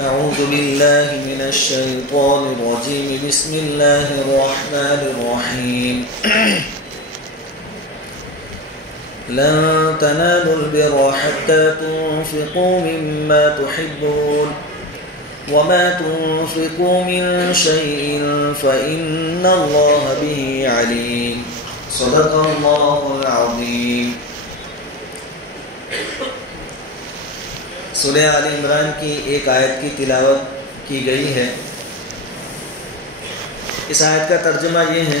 أعوذ بالله من الشيطان الرجيم بسم الله الرحمن الرحيم لن تنالوا البر حتى تنفقوا مما تحبون وما تنفقوا من شيء فإن الله به عليم صدق الله العظيم۔ سورہ آل عمران کی ایک آیت کی تلاوت کی گئی ہے۔ اس آیت کا ترجمہ یہ ہے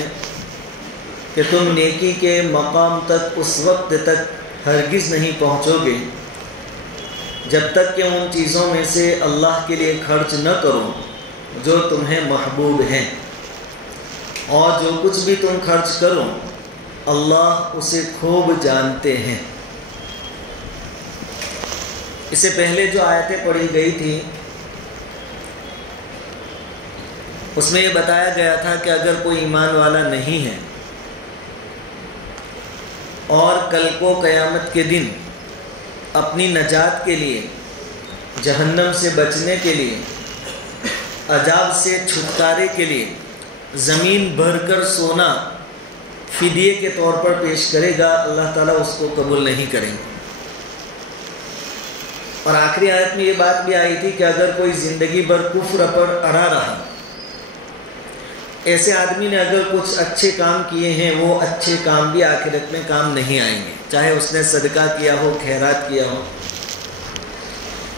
کہ تم نیکی کے مقام تک اس وقت تک ہرگز نہیں پہنچو گے جب تک کہ ان چیزوں میں سے اللہ کے لیے خرچ نہ کرو جو تمہیں محبوب ہیں، اور جو کچھ بھی تم خرچ کرو اللہ اسے خوب جانتے ہیں۔ اس سے پہلے جو آیتیں پڑھی گئی تھی اس میں یہ بتایا گیا تھا کہ اگر کوئی ایمان والا نہیں ہے اور کل کو قیامت کے دن اپنی نجات کے لیے، جہنم سے بچنے کے لیے، عذاب سے چھٹکارے کے لیے زمین بھر کر سونا فدیے کے طور پر پیش کرے گا، اللہ تعالیٰ اس کو قبول نہیں کریں گے۔ اور آخری آیت میں یہ بات بھی آئی تھی کہ اگر کوئی زندگی بھر کفر پر اڑا رہا، ایسے آدمی نے اگر کچھ اچھے کام کیے ہیں وہ اچھے کام بھی آخرت میں کام نہیں آئیں گے، چاہے اس نے صدقہ کیا ہو، خیرات کیا ہو۔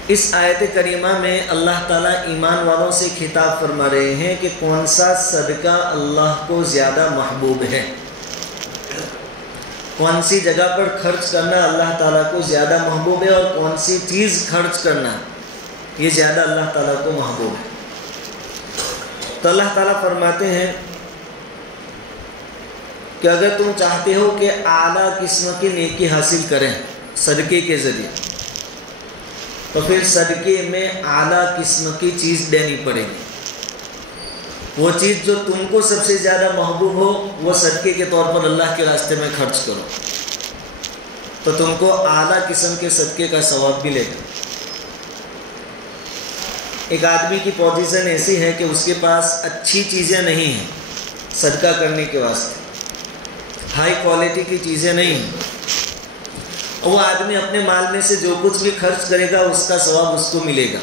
اس آیت کریمہ میں اللہ تعالیٰ ایمان والوں سے خطاب فرما رہے ہیں کہ کون سا صدقہ اللہ کو زیادہ محبوب ہے، کون سی جگہ پر خرچ کرنا اللہ تعالیٰ کو زیادہ محبوب ہے، اور کون سی چیز خرچ کرنا یہ زیادہ اللہ تعالیٰ کو محبوب ہے۔ تو اللہ تعالیٰ فرماتے ہیں کہ اگر تم چاہتے ہو کہ اعلیٰ قسم کی نیکی حاصل کریں صدقے کے ذریعے، تو پھر صدقے میں اعلیٰ قسم کی چیز دینی پڑے گی۔ وہ چیز جو تم کو سب سے زیادہ محبوب ہو وہ صدقے کے طور پر اللہ کے راستے میں خرچ کرو، تو تم کو اعلیٰ قسم کے صدقے کا ثواب بھی لے گا۔ ایک آدمی کی پوزیشن ایسی ہے کہ اس کے پاس اچھی چیزیں نہیں ہیں صدقہ کرنے کے واسطے، ہائی کوالٹی کی چیزیں نہیں ہیں، وہ آدمی اپنے مال میں سے جو کچھ بھی خرچ کرے گا اس کا ثواب اس کو ملے گا۔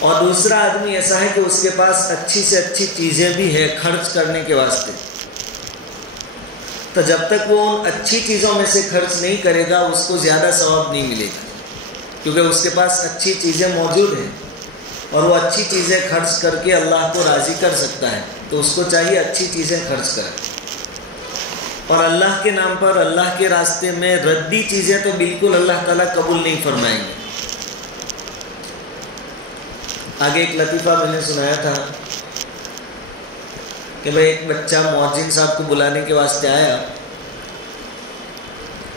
اور دوسرا آدمی ایسا ہے کہ اس کے پاس اچھی سے اچھی چیزیں بھی ہیں خرچ کرنے کے واسطے، تو جب تک وہ ان اچھی چیزوں میں سے خرچ نہیں کرے گا اس کو زیادہ ثواب نہیں ملے گا، کیونکہ اس کے پاس اچھی چیزیں موجود ہیں اور وہ اچھی چیزیں خرچ کر کے اللہ کو راضی کر سکتا ہے، تو اس کو چاہیے اچھی چیزیں خرچ کرے۔ اور اللہ کے نام پر، اللہ کے راستے میں ردی چیزیں تو بالکل اللہ تعالیٰ قبول نہیں فرمائیں گے۔ آگے ایک لطیفہ میں نے سنایا تھا کہ بھئی ایک بچہ مؤذن صاحب کو بلانے کے واسطے آیا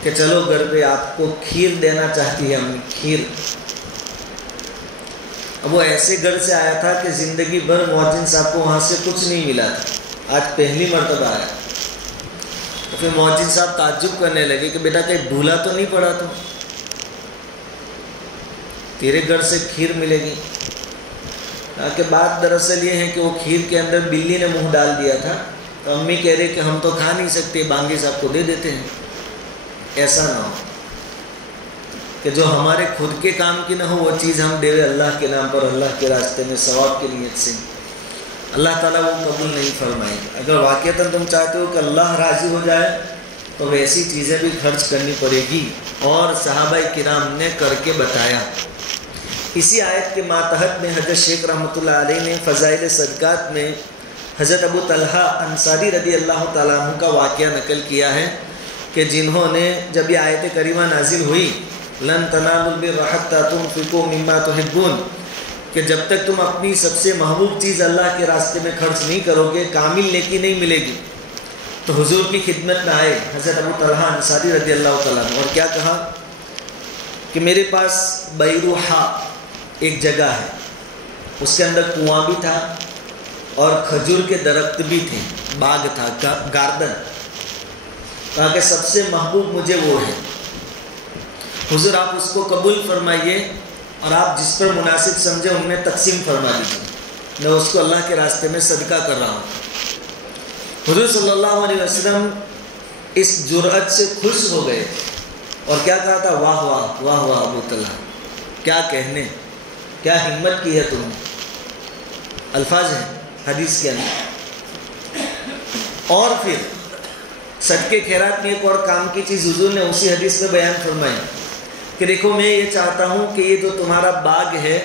کہ چلو گھر پہ آپ کو کھیر دینا چاہتی ہے امی، کھیر۔ اب وہ ایسے گھر سے آیا تھا کہ زندگی بھر مؤذن صاحب کو وہاں سے کچھ نہیں ملا تھا، آج پہلی مرتبہ آیا۔ تو پھر مؤذن صاحب تعجب کرنے لگے کہ بیٹا کہیں بھولا تو نہیں پڑا تو، تیرے گھر سے کھیر ملے گی؟ کہ بات دراصل یہ ہے کہ وہ کھیر کے اندر بلی نے منہ ڈال دیا تھا، تو امی کہہ رہے کہ ہم تو کھا نہیں سکتے، بانگی صاحب کو دے دیتے ہیں۔ ایسا نہ ہو کہ جو ہمارے خود کے کام کی نہ ہو وہ چیز ہم دے اللہ کے نام پر، اللہ کے راستے میں ثواب کی نیت سے، اللہ تعالیٰ وہ قبول نہیں فرمائے گا۔ اگر واقعتاً تم چاہتے ہو کہ اللہ راضی ہو جائے تو ویسی چیزیں بھی خرچ کرنی پڑے گی، اور صحابہ کرام نے کر کے بتایا۔ اسی آیت کے ماتحت میں حضرت شیخ رحمۃ اللہ علیہ نے فضائل صدقات میں حضرت ابو طلحہ انصاری رضی اللہ تعالیٰ عنہ کا واقعہ نقل کیا ہے کہ جنہوں نے جب یہ آیت کریمہ نازل ہوئی لن تنالوا البر حتى تنفقوا مما تحبون، کہ جب تک تم اپنی سب سے محبوب چیز اللہ کے راستے میں خرچ نہیں کرو گے کامل نیکی نہیں ملے گی، تو حضور کی خدمت میں آئے حضرت ابو طلحہ انصاری رضی اللہ تعالیٰ عنہ، اور کیا کہا کہ میرے پاس بیروحہ ایک جگہ ہے، اس کے اندر کنواں بھی تھا اور کھجور کے درخت بھی تھے، باغ تھا، گاردن، کہا کہ سب سے محبوب مجھے وہ ہے، حضور آپ اس کو قبول فرمائیے اور آپ جس پر مناسب سمجھیں ان میں تقسیم فرما دیجیے، میں اس کو اللہ کے راستے میں صدقہ کر رہا ہوں۔ حضور صلی اللہ علیہ وسلم اس جرأت سے خوش ہو گئے اور کیا کہا تھا؟ واہ واہ واہ واہ ابو طلحہ، کیا کہنے، کیا ہمت کی ہے تم نے، الفاظ ہیں حدیث کے اندر۔ اور پھر صدقے خیرات میں ایک اور کام کی چیز حضور نے اسی حدیث میں بیان فرمائی کہ دیکھو میں یہ چاہتا ہوں کہ یہ جو تمہارا باغ ہے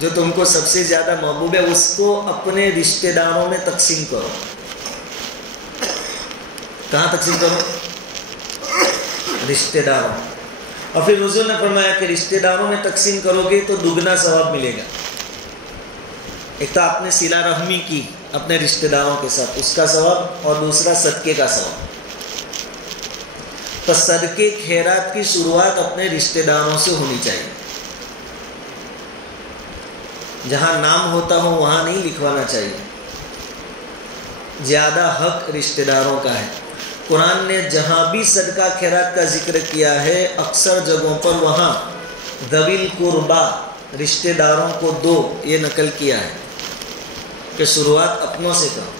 جو تم کو سب سے زیادہ محبوب ہے اس کو اپنے رشتہ داروں میں تقسیم کرو۔ کہاں تقسیم کرو؟ رشتہ داروں۔ اور پھر حضور نے فرمایا کہ رشتہ داروں میں تقسیم کرو گے تو دگنا ثواب ملے گا۔ ایک تو آپ نے صلہ رحمی کی اپنے رشتہ داروں کے ساتھ، اس کا ثواب، اور دوسرا صدقے کا ثواب۔ تو صدقے خیرات کی شروعات اپنے رشتہ داروں سے ہونی چاہیے۔ جہاں نام ہوتا ہو وہاں نہیں لکھوانا چاہیے، زیادہ حق رشتہ داروں کا ہے۔ قرآن نے جہاں بھی صدقہ خیرات کا ذکر کیا ہے اکثر جگہوں پر وہاں ذوی القربا رشتہ داروں کو دو یہ نقل کیا ہے کہ شروعات اپنوں سے کرو۔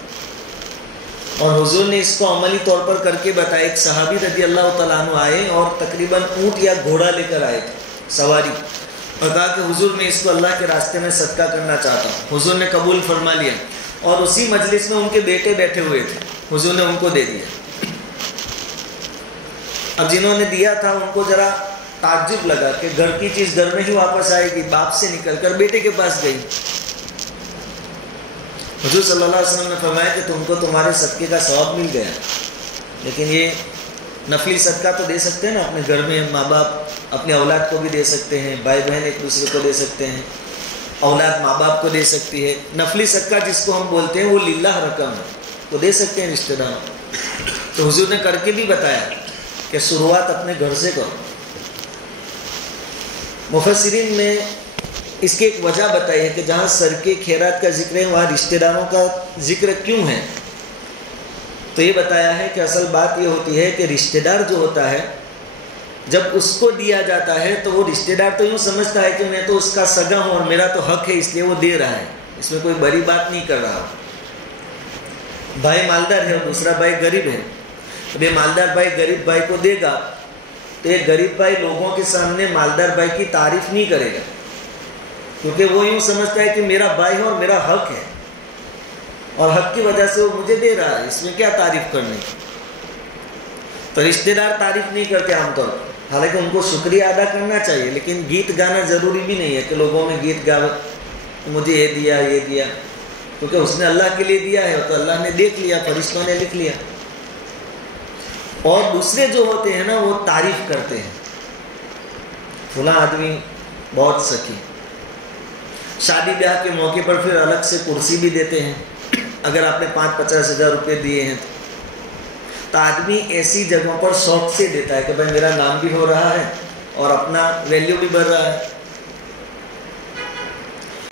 اور حضور نے اس کو عملی طور پر کر کے بتایا۔ ایک صحابی رضی اللہ تعالیٰ عنہ آئے اور تقریباً اونٹ یا گھوڑا لے کر آئے تھے سواری، اور کہا کہ حضور میں اس کو اللہ کے راستے میں صدقہ کرنا چاہتا ہوں۔ حضور نے قبول فرما لیا، اور اسی مجلس میں ان کے بیٹے بیٹھے ہوئے تھے، حضور نے ان کو دے دیا۔ اب جنہوں نے دیا تھا ان کو ذرا تعجب لگا کہ گھر کی چیز گھر میں ہی واپس آئے گی، باپ سے نکل کر بیٹے کے پاس گئی۔ حضور صلی اللہ علیہ وسلم نے فرمایا کہ تم کو تمہارے صدقے کا ثواب مل گیا، لیکن یہ نفلی صدقہ تو دے سکتے ہیں نا، اپنے گھر میں ماں باپ اپنے اولاد کو بھی دے سکتے ہیں، بھائی بہن ایک دوسرے کو دے سکتے ہیں، اولاد ماں باپ کو دے سکتی ہے۔ نفلی صدقہ جس کو ہم بولتے ہیں وہ للہ رقم ہے، وہ دے سکتے ہیں رشتہ دار۔ تو حضور نے کر کے بھی بتایا کہ شروعات اپنے گھر سے کرو۔ مفسرین میں اس کی ایک وجہ بتائی ہے کہ جہاں صدقے خیرات کا ذکر ہے وہاں رشتہ داروں کا ذکر کیوں ہے؟ تو یہ بتایا ہے کہ اصل بات یہ ہوتی ہے کہ رشتہ دار جو ہوتا ہے جب اس کو دیا جاتا ہے تو وہ رشتہ دار تو یوں سمجھتا ہے کہ میں تو اس کا سگا ہوں اور میرا تو حق ہے، اس لیے وہ دے رہا ہے، اس میں کوئی بڑی بات نہیں کر رہا۔ بھائی مالدار ہے اور دوسرا بھائی غریب ہے، اب یہ مالدار بھائی غریب بھائی کو دے گا تو یہ غریب بھائی لوگوں کے سامنے مالدار بھائی کی تعریف نہیں کرے گا، کیونکہ وہ یوں سمجھتا ہے کہ میرا بھائی ہے اور میرا حق ہے، اور حق کی وجہ سے وہ مجھے دے رہا ہے، اس میں کیا تعریف کرنے کی۔ تو رشتہ دار تعریف نہیں کرتے عام طور پر، حالانکہ ان کو شکریہ ادا کرنا چاہیے، لیکن گیت گانا ضروری بھی نہیں ہے کہ لوگوں میں گیت گا مجھے یہ دیا یہ دیا، کیونکہ اس نے اللہ کے لیے دیا ہے تو اللہ نے دیکھ لیا، فرشتوں نے لکھ لیا۔ اور دوسرے جو ہوتے ہیں نا وہ تعریف کرتے ہیں، فلاں آدمی بہت سخی، شادی بیاہ کے موقع پر پھر الگ سے کرسی بھی دیتے ہیں، اگر آپ نے 50-50 ہزار روپے دیے ہیں تو آدمی ایسی جگہوں پر شوق سے دیتا ہے کہ بھائی میرا نام بھی ہو رہا ہے اور اپنا ویلیو بھی بڑھ رہا ہے،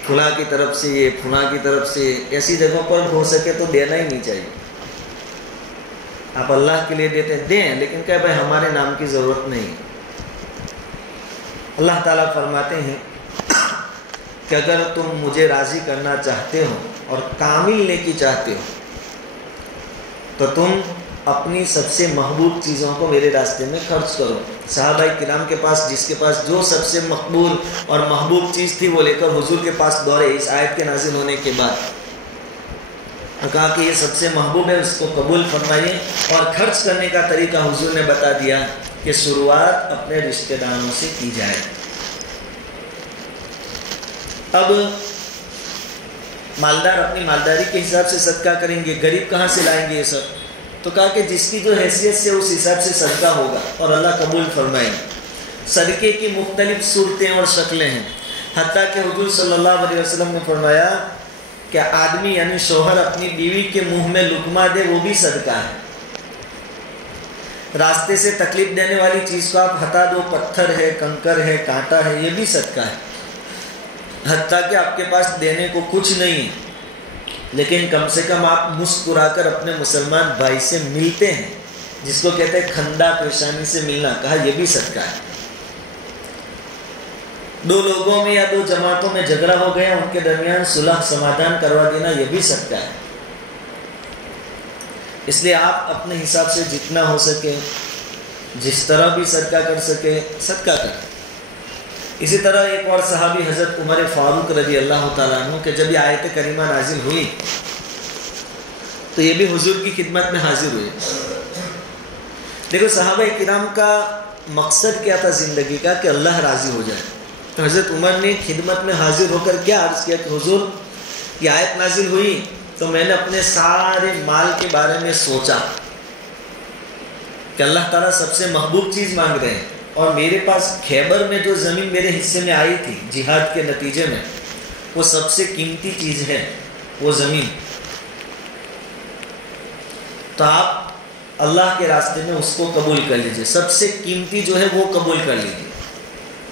فلاں کی طرف سے یہ فلاں کی طرف سے، ایسی جگہوں پر ہو سکے تو دینا ہی نہیں چاہیے۔ آپ اللہ کے لیے دیتے دیں، لیکن کہ بھائی ہمارے نام کی ضرورت نہیں۔ اللہ تعالیٰ فرماتے ہیں کہ اگر تم مجھے راضی کرنا چاہتے ہو اور کامل نیکی چاہتے ہو تو تم اپنی سب سے محبوب چیزوں کو میرے راستے میں خرچ کرو۔ صحابہ کرام کے پاس جس کے پاس جو سب سے مقبول اور محبوب چیز تھی وہ لے کر حضور کے پاس دوڑے اس آیت کے نازل ہونے کے بعد، اور کہا کہ یہ سب سے محبوب ہے، اس کو قبول فرمائیے۔ اور خرچ کرنے کا طریقہ حضور نے بتا دیا کہ شروعات اپنے رشتہ داروں سے کی جائے۔ اب مالدار اپنی مالداری کے حساب سے صدقہ کریں گے، غریب کہاں سے لائیں گے یہ سب؟ تو کہا کہ جس کی جو حیثیت سے اس حساب سے صدقہ ہوگا اور اللہ قبول فرمائے۔ صدقے کی مختلف صورتیں اور شکلیں ہیں، حتیٰ کہ حضور صلی اللہ علیہ وسلم نے فرمایا کہ آدمی یعنی شوہر اپنی بیوی کے منہ میں لقمہ دے وہ بھی صدقہ ہے۔ راستے سے تکلیف دینے والی چیز کو آپ ہٹا دو، پتھر ہے، کنکر ہے، کانٹا ہے، یہ بھی صدقہ ہے۔ حتیٰ کہ آپ کے پاس دینے کو کچھ نہیں ہے لیکن کم سے کم آپ مسکرا کر اپنے مسلمان بھائی سے ملتے ہیں، جس کو کہتے ہیں کھندا پیشانی سے ملنا، کہا یہ بھی صدقہ ہے۔ دو لوگوں میں یا دو جماعتوں میں جھگڑا ہو گیا، ان کے درمیان صلح سمادھان کروا دینا یہ بھی صدقہ ہے۔ اس لیے آپ اپنے حساب سے جتنا ہو سکے، جس طرح بھی صدقہ کر سکے صدقہ کریں۔ اسی طرح ایک اور صحابی حضرت عمر فاروق رضی اللہ تعالیٰ عنہ کہ جب یہ آیت کریمہ نازل ہوئی تو یہ بھی حضور کی خدمت میں حاضر ہوئے۔ دیکھو صحابہ کرام کا مقصد کیا تھا زندگی کا، کہ اللہ راضی ہو جائے۔ تو حضرت عمر نے خدمت میں حاضر ہو کر کیا عرض کیا کہ حضور یہ آیت نازل ہوئی تو میں نے اپنے سارے مال کے بارے میں سوچا کہ اللہ تعالیٰ سب سے محبوب چیز مانگ رہے ہیں، اور میرے پاس خیبر میں جو زمین میرے حصے میں آئی تھی جہاد کے نتیجے میں، وہ سب سے قیمتی چیز ہے وہ زمین، تو آپ اللہ کے راستے میں اس کو قبول کر لیجئے، سب سے قیمتی جو ہے وہ قبول کر لیجئے۔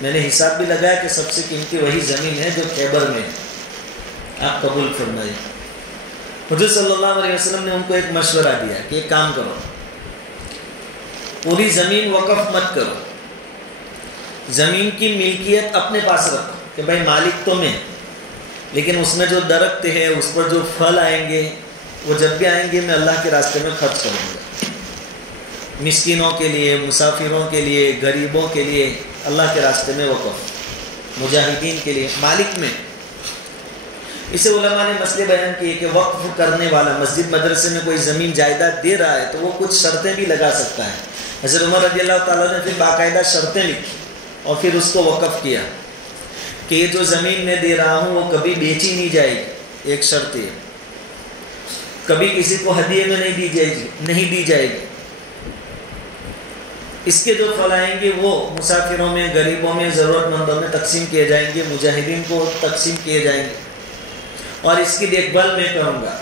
میں نے حساب بھی لگایا کہ سب سے قیمتی وہی زمین ہے جو خیبر میں ہے، آپ قبول فرمائیے۔ حضور صلی اللہ علیہ وسلم نے ان کو ایک مشورہ دیا کہ ایک کام کرو، پوری زمین وقف مت کرو، زمین کی ملکیت اپنے پاس رکھو کہ بھائی مالک تو میں، لیکن اس میں جو درخت ہے، اس پر جو پھل آئیں گے، وہ جب بھی آئیں گے میں اللہ کے راستے میں خرچ کروں گا، مسکینوں کے لیے، مسافروں کے لیے، غریبوں کے لیے اللہ کے راستے میں وقف، مجاہدین کے لیے، مالک میں۔ اسے علماء نے مسئلے بیان کیے کہ وقف کرنے والا مسجد مدرسے میں کوئی زمین جائیداد دے رہا ہے تو وہ کچھ شرطیں بھی لگا سکتا ہے۔ حضرت عمر رضی اللہ تعالیٰ نے پھر باقاعدہ شرطیں لکھی اور پھر اس کو وقف کیا کہ یہ جو زمین میں دے رہا ہوں وہ کبھی بیچی نہیں جائے گی، ایک شرط ہے، کبھی کسی کو ہدیے میں نہیں دی جائے گی، اس کے جو پھل آئیں گے وہ مسافروں میں، غریبوں میں، ضرورت مندوں میں تقسیم کیے جائیں گے، مجاہدین کو تقسیم کیے جائیں گے، اور اس کی دیکھ بھال میں کروں گا۔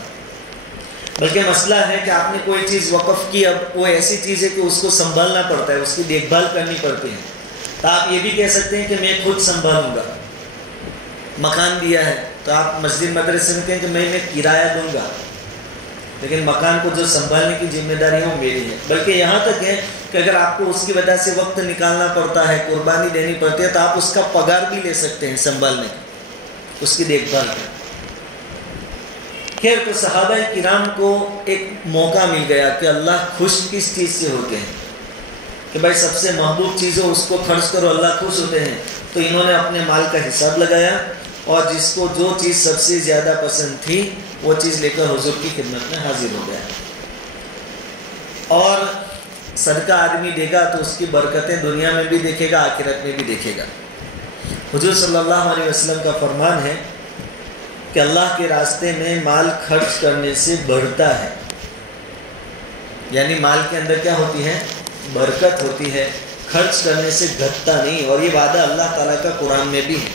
بلکہ مسئلہ ہے کہ آپ نے کوئی چیز وقف کی، اب وہ ایسی چیز ہے کہ اس کو سنبھالنا پڑتا ہے، اس کی دیکھ بھال کرنی پڑتی ہے، تو آپ یہ بھی کہہ سکتے ہیں کہ میں خود سنبھالوں گا۔ مکان دیا ہے تو آپ مسجد مدرسے میں کہیں کہ میں کرایہ دوں گا، لیکن مکان کو جو سنبھالنے کی ذمہ داری ہے وہ میری ہے۔ بلکہ یہاں تک ہے کہ اگر آپ کو اس کی وجہ سے وقت نکالنا پڑتا ہے، قربانی دینی پڑتی ہے، تو آپ اس کا پگار بھی لے سکتے ہیں سنبھالنے کا، اس کی دیکھ بھال کا۔ خیر، تو صحابہ کرام کو ایک موقع مل گیا کہ اللہ خوش کس چیز سے ہوتے ہیں، کہ بھائی سب سے محبوب چیز ہو اس کو خرچ کرو، اللہ خوش ہوتے ہیں۔ تو انہوں نے اپنے مال کا حساب لگایا اور جس کو جو چیز سب سے زیادہ پسند تھی وہ چیز لے کر حضور کی خدمت میں حاضر ہو گیا۔ اور صدقہ آدمی دے گا تو اس کی برکتیں دنیا میں بھی دیکھے گا، آخرت میں بھی دیکھے گا۔ حضور صلی اللہ علیہ وسلم کا فرمان ہے کہ اللہ کے راستے میں مال خرچ کرنے سے بڑھتا ہے، یعنی مال کے اندر کیا ہوتی ہے؟ برکت ہوتی ہے، خرچ کرنے سے گھٹتا نہیں، اور یہ وعدہ اللہ تعالیٰ کا قرآن میں بھی ہے۔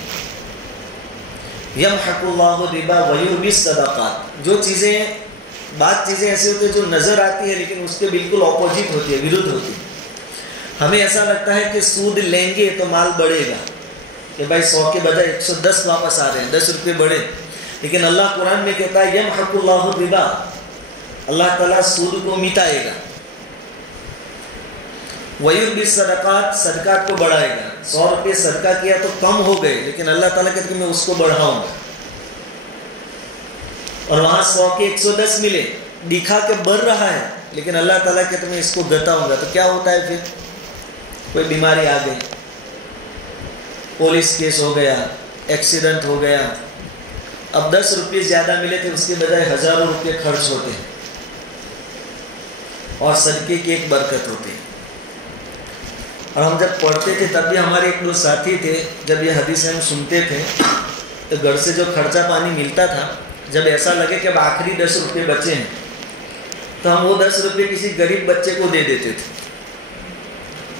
یمحق اللہ الربا ویربی الصدقات، جو چیزیں بعض چیزیں ایسی ہوتی ہیں جو نظر آتی ہے لیکن اس کے بالکل اپوزٹ ہوتی ہے، ورودھ ہوتی ہے۔ ہمیں ایسا لگتا ہے کہ سود لیں گے تو مال بڑھے گا، کہ بھائی 100 کے بجائے 110 واپس آ رہے ہیں، 10 روپے بڑھے، لیکن اللہ قرآن میں کہتا ہے یمحق اللہ الربا، اللہ تعالیٰ سود کو مٹائے گا، ویربی الصدقات، صدقات کو بڑھائے گا۔ 100 روپے صدقہ کیا تو کم ہو گئے، لیکن اللہ تعالیٰ کہتے ہیں میں اس کو بڑھاؤں گا، اور وہاں 100 کے 110 ملے، دکھا کے بڑھ رہا ہے، لیکن اللہ تعالیٰ کہتے ہیں میں اس کو گھٹاؤں گا۔ تو کیا ہوتا ہے پھر؟ کوئی بیماری آ گئی، پولیس کیس ہو گیا، ایکسیڈنٹ ہو گیا، اب 10 روپے زیادہ ملے تھے، اس کے بجائے ہزاروں روپے خرچ ہوتے ہیں، اور صدقے کی ایک برکت ہوتی ہے۔ اور ہم جب پڑھتے تھے تب بھی ہمارے ایک دو ساتھی تھے، جب یہ حدیثیں ہم سنتے تھے تو گھر سے جو خرچہ پانی ملتا تھا، جب ایسا لگے کہ اب آخری 10 روپے بچے ہیں تو ہم وہ 10 روپے کسی غریب بچے کو دے دیتے تھے۔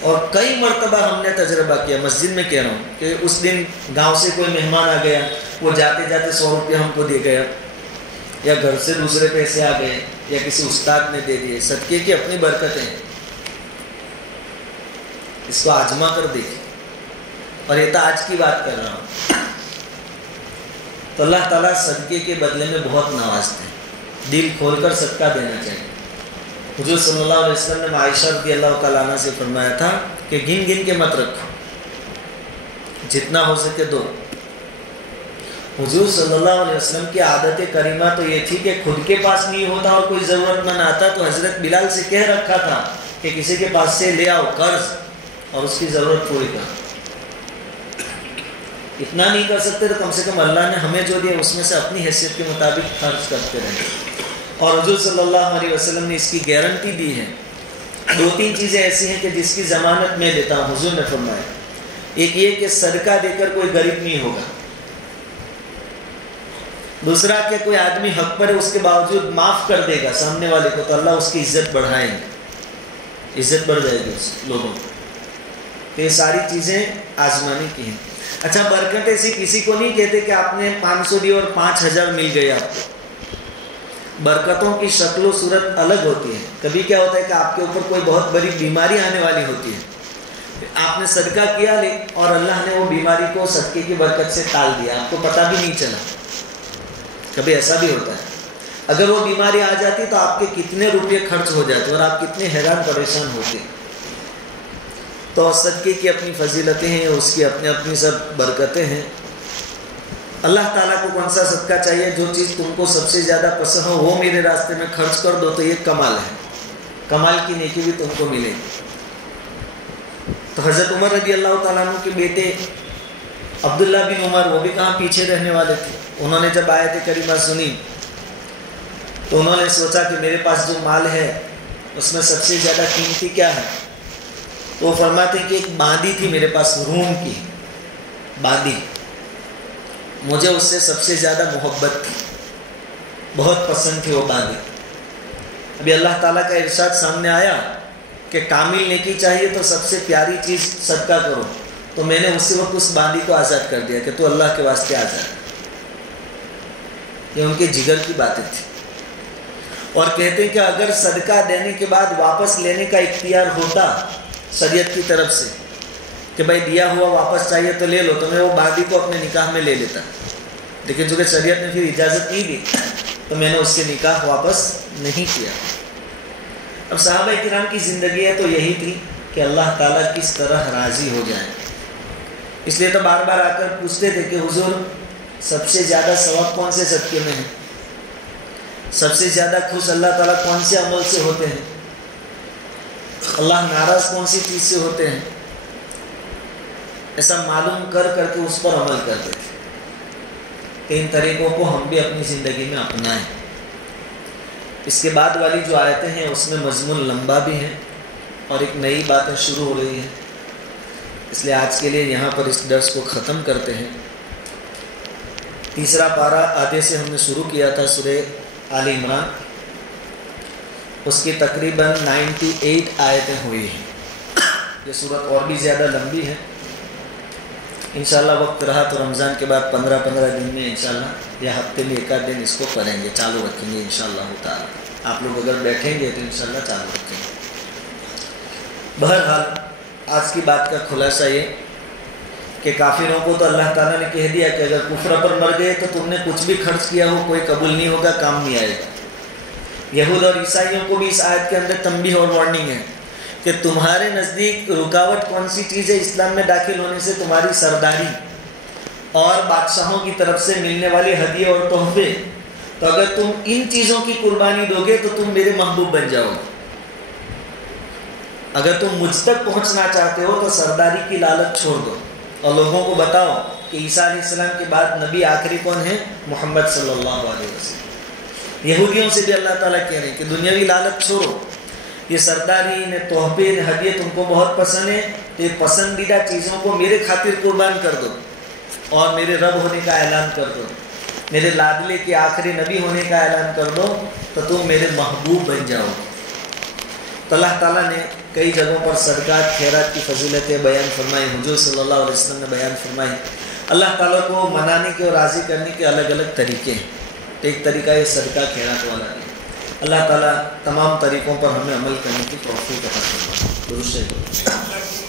اور کئی مرتبہ ہم نے تجربہ کیا، مسجد میں کہہ رہا ہوں، کہ اس دن گاؤں سے کوئی مہمان آ گیا، وہ جاتے جاتے 100 روپے ہم کو دے گیا، یا گھر سے دوسرے پیسے آ گئے، یا کسی استاد نے دے دیے۔ صدقے کی اپنی برکتیں ہیں، اس کو آزما کر دیکھیں۔ اور یہ تو آج کی بات کر رہا ہوں، تو اللہ تعالیٰ صدقے کے بدلے میں بہت نوازتے ہیں، دل کھول کر صدقہ دینا چاہیے۔ حضور صلی اللہ علیہ وسلم نے عائشہ رضی اللہ تعالیٰ عنہ سے فرمایا تھا کہ گن گن کے مت رکھو، جتنا ہو سکے دو۔ حضور صلی اللہ علیہ وسلم کی عادت کریمہ تو یہ تھی کہ خود کے پاس نہیں ہوتا اور کوئی ضرورت مند آتا تو حضرت بلال سے کہہ رکھا تھا کہ کسی کے پاس سے لے آؤ قرض اور اس کی ضرورت پوری کر۔ اتنا نہیں کر سکتے تو کم سے کم اللہ نے ہمیں جو دیا اس میں سے اپنی حیثیت کے مطابق خرچ کرتے رہے۔ اور حضور صلی اللہ علیہ وسلم نے اس کی گارنٹی دی ہے۔ دو تین چیزیں ایسی ہیں کہ جس کی ضمانت میں دیتا ہوں، حضور نے فرمایا۔ ایک یہ کہ صدقہ دے کر کوئی غریب نہیں ہوگا، دوسرا کہ کوئی آدمی حق پر ہے اس کے باوجود معاف کر دے گا سامنے والے کو تو اللہ اس کی عزت بڑھائیں گے، عزت بڑھ جائے گی اس لوگوں کو۔ تو یہ ساری چیزیں آزمانے کی ہیں۔ اچھا، برکت ایسی کسی کو نہیں کہتے کہ آپ نے 500 دی اور 5000 مل گئے آپ کو۔ برکتوں کی شکل و صورت الگ ہوتی ہے۔ کبھی کیا ہوتا ہے کہ آپ کے اوپر کوئی بہت بڑی بیماری آنے والی ہوتی ہے، آپ نے صدقہ کیا اور اللہ نے وہ بیماری کو صدقے کی برکت سے ٹال دیا، آپ کو پتہ بھی نہیں چلا۔ کبھی ایسا بھی ہوتا ہے، اگر وہ بیماری آ جاتی تو آپ کے کتنے روپے خرچ ہو جاتے اور آپ کتنے حیران پریشان ہوتے۔ تو صدقے کی اپنی فضیلتیں ہیں، اس کی اپنی سب برکتیں ہیں۔ اللہ تعالیٰ کو کون سا صدقہ چاہیے؟ جو چیز تم کو سب سے زیادہ پسند ہو وہ میرے راستے میں خرچ کر دو، تو یہ کمال ہے، کمال کی نیکی بھی تم کو ملے گی۔ تو حضرت عمر رضی اللہ تعالیٰ عنہ کے بیٹے عبداللہ بن عمر، وہ بھی کہاں پیچھے رہنے والے تھے، انہوں نے جب آیت کریمہ سنی تو انہوں نے سوچا کہ میرے پاس جو مال ہے اس میں سب سے زیادہ قیمتی کیا ہے؟ تو وہ فرماتے ہیں کہ ایک باندی تھی میرے پاس، روم کی باندی، مجھے اس سے سب سے زیادہ محبت تھی، بہت پسند تھی وہ باندی۔ ابھی اللہ تعالیٰ کا ارشاد سامنے آیا کہ کامل نیکی چاہیے تو سب سے پیاری چیز صدقہ کرو، تو میں نے اسی وقت اس باندی کو آزاد کر دیا کہ تو اللہ کے واسطے آزاد۔ یہ ان کے جگر کی باتیں تھی۔ اور کہتے ہیں کہ اگر صدقہ دینے کے بعد واپس لینے کا اختیار ہوتا شریعت کی طرف سے کہ بھائی دیا ہوا واپس چاہیے تو لے لو، تو میں وہ باندی کو اپنے نکاح میں لے لیتا، لیکن چونکہ شریعت نے پھر اجازت نہیں دی تو میں نے اس سے نکاح واپس نہیں کیا۔ اب صحابہ کرام کی زندگی ہے تو یہی تھی کہ اللہ تعالیٰ کس طرح راضی ہو جائے، اس لیے تو بار بار آ کر پوچھتے تھے کہ حضور سب سے زیادہ ثواب کون سے صدقے میں ہے، سب سے زیادہ خوش اللہ تعالیٰ کون سے عمل سے ہوتے ہیں، اللہ ناراض کون سی چیز سے ہوتے ہیں، ایسا معلوم کر کر کے اس پر عمل کرتے تھے۔ ان طریقوں کو ہم بھی اپنی زندگی میں اپنائیں۔ اس کے بعد والی جو آیتیں ہیں اس میں مضمون لمبا بھی ہے اور ایک نئی باتیں شروع ہو رہی ہیں، اس لیے آج کے لیے یہاں پر اس درس کو ختم کرتے ہیں۔ تیسرا پارہ آدھے سے ہم نے شروع کیا تھا سورہ آل عمران، اس کی تقریباً 98 آیتیں ہوئی ہیں۔ یہ سورت اور بھی زیادہ لمبی ہے، انشاءاللہ وقت رہا تو رمضان کے بعد 15 دن میں انشاءاللہ یا ہفتے میں ایک آدھ دن اس کو پڑھیں گے، چالو رکھیں گے انشاءاللہ تعالی۔ آپ لوگ اگر بیٹھیں گے تو انشاءاللہ چالو رکھیں گے۔ بہرحال آج کی بات کا خلاصہ یہ کہ کافروں کو تو اللہ تعالیٰ نے کہہ دیا کہ اگر کفر پر مر گئے تو تم نے کچھ بھی خرچ کیا ہو کوئی قبول نہیں ہوگا، کام نہیں آئے گا۔ یہود اور عیسائیوں کو بھی اس آیت کے اندر تنبیہ اور وارننگ ہے کہ تمہارے نزدیک رکاوٹ کون سی چیز ہے اسلام میں داخل ہونے سے؟ تمہاری سرداری اور بادشاہوں کی طرف سے ملنے والے ہدیے اور تحفے، تو اگر تم ان چیزوں کی قربانی دو گے تو تم میرے محبوب بن جاؤ گے۔ اگر تم مجھ تک پہنچنا چاہتے ہو تو سرداری کی لالچ چھوڑ دو اور لوگوں کو بتاؤ کہ عیسیٰ علیہ السلام کے بعد نبی آخری کون ہے؟ محمد صلی اللہ علیہ وسلم۔ یہودیوں سے بھی اللہ تعالیٰ کہہ رہے ہیں کہ دنیاوی لالچ چھوڑو، یہ سرداری نے تحفے نے ہدیے تم کو بہت پسند ہے تو یہ پسندیدہ چیزوں کو میرے خاطر قربان کر دو اور میرے رب ہونے کا اعلان کر دو، میرے لادلے کے آخری نبی ہونے کا اعلان کر دو تو تم میرے محبوب بن جاؤ۔ تو اللہ تعالیٰ نے کئی جگہوں پر صدقات خیرات کی فضیلتیں بیان فرمائی، حضور صلی اللہ علیہ وسلم نے بیان فرمائی۔ اللہ تعالیٰ کو منانے کے اور راضی کرنے کے الگ الگ طریقے ہیں، ایک طریقہ یہ صدقہ خیرات والا ہے۔ اللہ تعالیٰ تمام طریقوں پر ہمیں عمل کرنے کی توفیق عطا فرمائے۔ درود شریف۔